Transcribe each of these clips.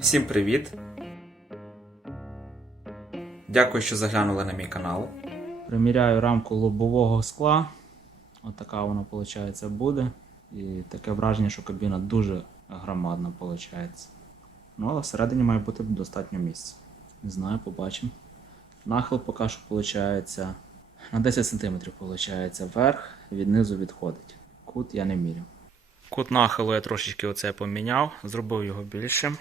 Всім привіт! Дякую, що заглянули на мій канал. Приміряю рамку лобового скла. Отака вона, виходить, буде. І таке враження, що кабіна дуже громадна виходить. Ну, але всередині має бути достатньо місця. Не знаю, побачимо. Нахил поки що виходить на 10 см виходить вверх, від низу відходить. Кут я не міряв. Кут нахилу я трошечки оце поміняв, зробив його більшим.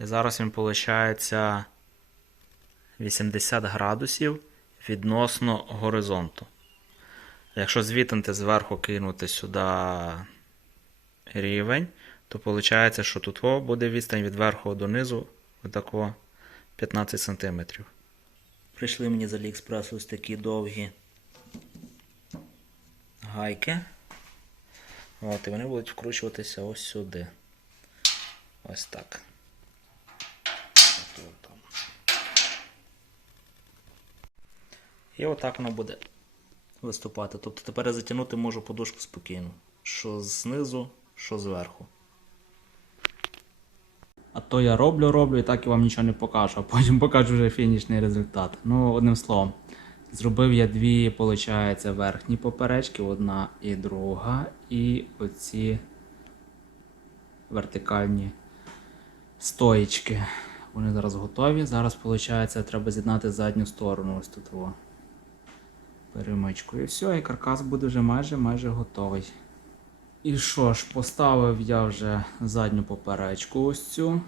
І зараз він виходить 80 градусів відносно горизонту. Якщо звітнути зверху кинути сюди рівень, то виходить, що тут буде відстань від верху до низу отако 15 см. Прийшли мені з Аліекспресу ось такі довгі гайки. От, і вони будуть вкручуватися ось сюди. Ось так. Отут там. І отак воно буде виступати. Тобто тепер я затягнути можу подушку спокійно. Що знизу, що зверху. А то я роблю, роблю і так і вам нічого не покажу, а потім покажу вже фінішний результат. Ну, одним словом, зробив я дві, виходить, верхні поперечки, одна і друга, і оці вертикальні стоїчки. Вони зараз готові. Зараз, виходить, треба з'єднати задню сторону ось тут. І все, і каркас буде вже майже майже готовий. І що ж, поставив я вже задню поперечку ось цю.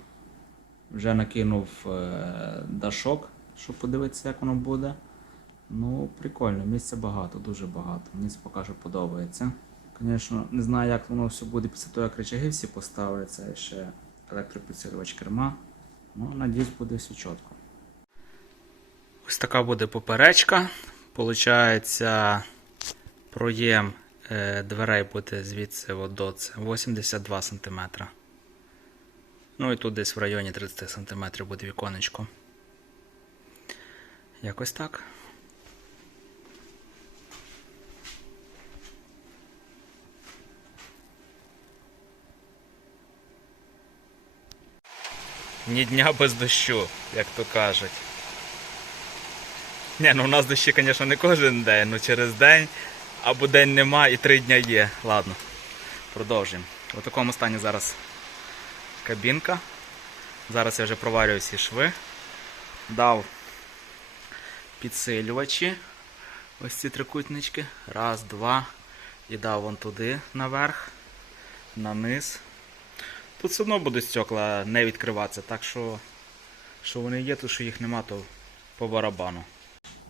Вже накинув е, дашок, щоб подивитися, як воно буде. Ну, прикольно, місця багато, дуже багато. Мені це поки що подобається. Звісно, не знаю, як воно все буде після того, як речаги всі поставляться, і ще електропідсилювач керма. Ну, надіюсь, буде все чітко. Ось така буде поперечка. Получається, проєм е, дверей буде звідси до це 82 см. Ну і тут десь в районі 30 см буде віконечко. Якось так. Ні дня без дощу, як то кажуть. Ні, ну у нас дощі, звісно, не кожен день, ну через день або день нема і три дня є. Ладно, продовжуємо. У такому стані зараз кабінка. Зараз я вже проварюю всі шви. Дав підсилювачі. Ось ці трикутнички. Раз, два. І дав вон туди наверх, на низ. Тут все одно будуть стекла не відкриватися, так що, що вони є, то що їх нема, то по барабану.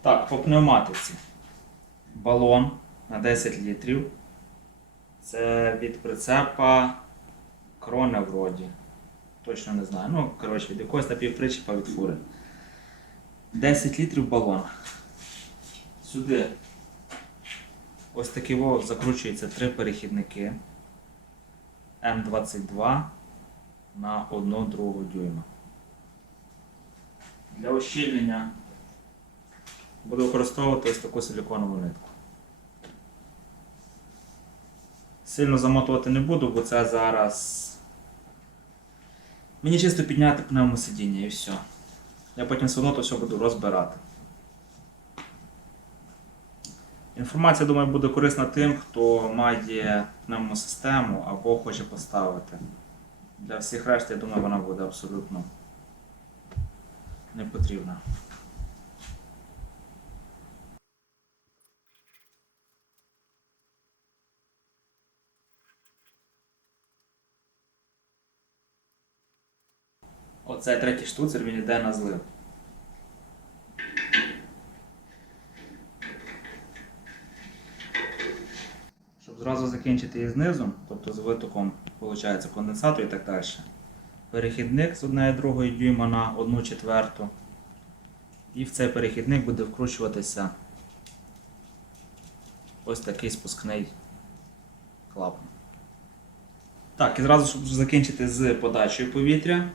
Так, по пневматиці. Балон на 10 літрів. Це від прицепа крона вроді. Точно не знаю. Ну, коротше, від якогось напівпричепа від фури. 10 літрів балон. Сюди ось такий вовк закручується три перехідники. М22 на 1 другу дюйма. Для ощільнення буду використовувати ось таку силіконову нитку. Сильно замотувати не буду, бо це зараз. Мені чисто підняти пневмосидіння і все. Я потім все одно то все буду розбирати. Інформація, думаю, буде корисна тим, хто має пневмосистему або хоче поставити. Для всіх решти, я думаю, вона буде абсолютно не потрібна. Оце третій штуцер, він йде на злив. Щоб зразу закінчити її знизу, тобто з витоком виходить конденсату і так далі. Перехідник з 1,2 дюйма на 1 четверту. І в цей перехідник буде вкручуватися ось такий спускний клапан. Так, і зразу, щоб закінчити з подачею повітря,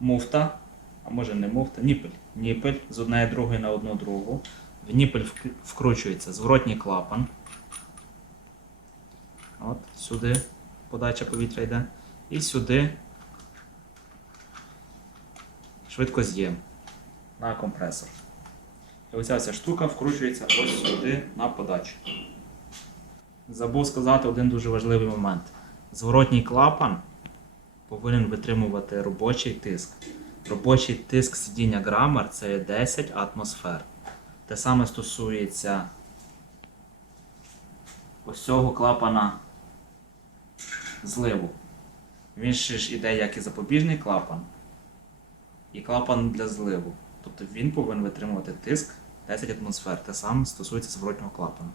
муфта, а може не муфта, ніпель. Ніпель з 1,2 на 1 другу. В ніпель вкручується зворотній клапан. От, сюди. подача повітря йде. І сюди швидкоз'єм на компресор. І оця вся штука вкручується ось сюди на подачу. Забув сказати один дуже важливий момент. Зворотній клапан повинен витримувати робочий тиск. Робочий тиск сидіння Грамер це 10 атмосфер. Те саме стосується ось цього клапана зливу. Він ще ж іде як і запобіжний клапан, і клапан для зливу. Тобто він повинен витримувати тиск 10 атмосфер. Те саме стосується зворотнього клапану.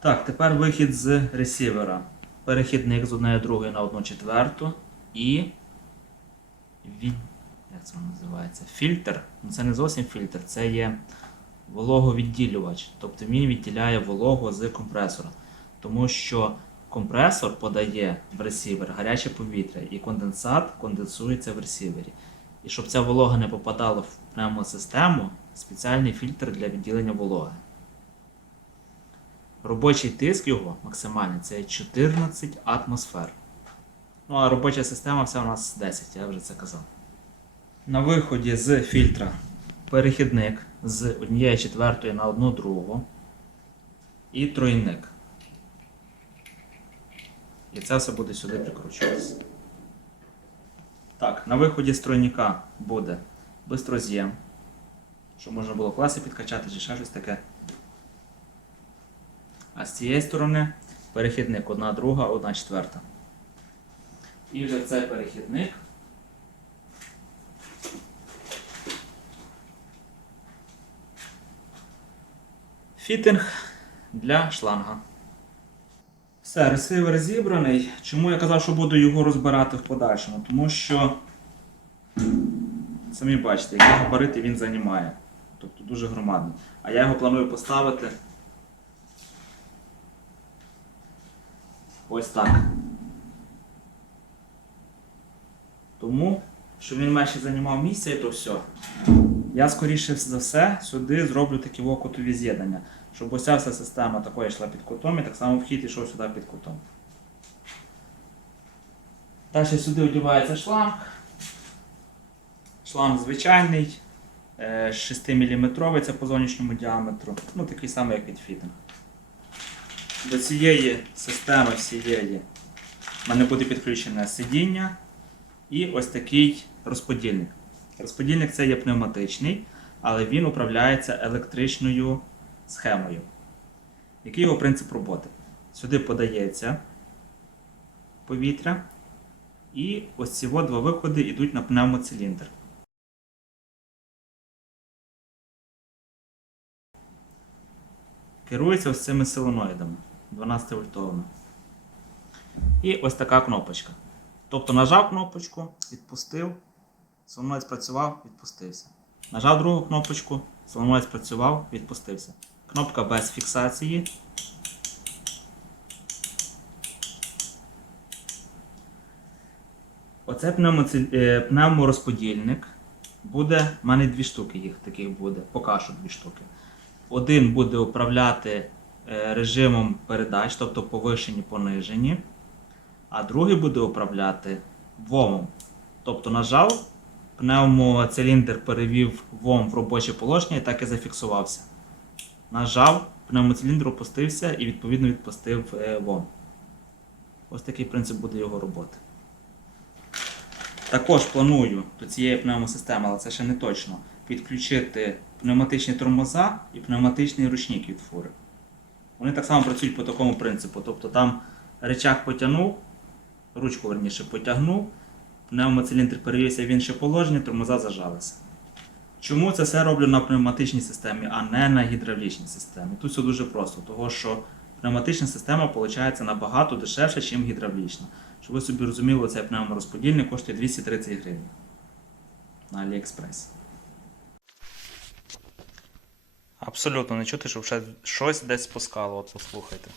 Так, тепер вихід з ресівера. Перехідник з одної другої на одну четверту і від... як це називається? Фільтр. Ну це не зовсім фільтр, це є вологовідділювач. Тобто він відділяє вологу з компресора. Тому що компресор подає в ресівер гаряче повітря, і конденсат конденсується в ресівері. І щоб ця волога не попадала в пневмосистему, спеціальний фільтр для відділення вологи. Робочий тиск його максимальний це 14 атмосфер. Ну а робоча система вся у нас 10, я вже це казав. На виході з фільтра перехідник з однієї четвертої на одну другу і тройник. І це все буде сюди прикручуватися. Так, на виході з тройника буде бистроз'єм, щоб можна було класи підкачати чи ще щось таке. А з цієї сторони перехідник одна друга, одна четверта. І вже цей перехідник. Фітинг для шланга. Все, ресивер зібраний. Чому я казав, що буду його розбирати в подальшому? Тому що, самі бачите, які габарити він займає. Тобто дуже громадний. А я його планую поставити ось так. Тому, щоб він менше займав місця і то все. Я скоріше за все сюди зроблю такі окутові з'єднання, щоб ось ця вся система такої йшла під кутом і так само вхід йшов сюди під кутом. Далі сюди одягається шланг. Шланг звичайний, е, 6 мм це по зовнішньому діаметру, ну такий самий, як від фітинг. До цієї системи всієї в мене буде підключене сидіння і ось такий розподільник. Розподільник це є пневматичний, але він управляється електричною схемою. Який його принцип роботи? Сюди подається повітря, і ось ці два виходи йдуть на пневмоциліндр. Керується ось цими соленоїдами 12 вольтовими. І ось така кнопочка. Тобто нажав кнопочку, відпустив, солоноїд спрацював, відпустився. Нажав другу кнопочку, солоноїд спрацював, відпустився. Кнопка без фіксації. Оце е, пневморозподільник. Буде, в мене дві штуки їх таких буде, поки що дві штуки. Один буде управляти е, режимом передач, тобто повишені, понижені, а другий буде управляти вомом. Тобто нажав, пневмоциліндр перевів вом в робоче положення і так і зафіксувався. Нажав, пневмоциліндр опустився і відповідно відпустив е, вом. Ось такий принцип буде його роботи. Також планую до цієї пневмосистеми, але це ще не точно, підключити пневматичні тормоза і пневматичний ручник від фури. Вони так само працюють по такому принципу. Тобто там речах потягнув, ручку верніше потягнув, пневмоциліндр перевівся в інше положення, тормоза зажалися. Чому це все роблю на пневматичній системі, а не на гідравлічній системі? Тут все дуже просто, того що пневматична система виходить набагато дешевше, ніж гідравлічна. Щоб ви собі розуміли, цей пневморозподільник коштує 230 гривень на Аліекспресі. Абсолютно не чути, щоб ще щось десь спускало, от послухайте.